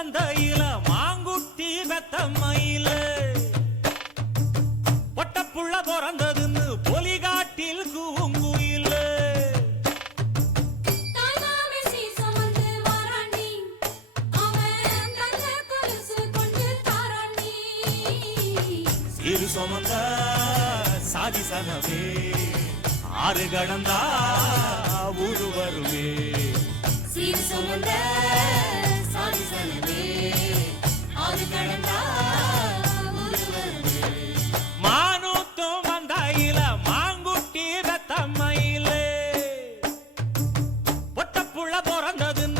மந்தையில மாங்குட்டி வெத்த மயில. பொட்டப்புள்ள பிறந்ததுன்னு பொலிகாட்டில் கூங்குயில. சிறு சுமந்த சாதி சனவே ஆறு கடந்தா புள்ள பிறந்ததுன்னு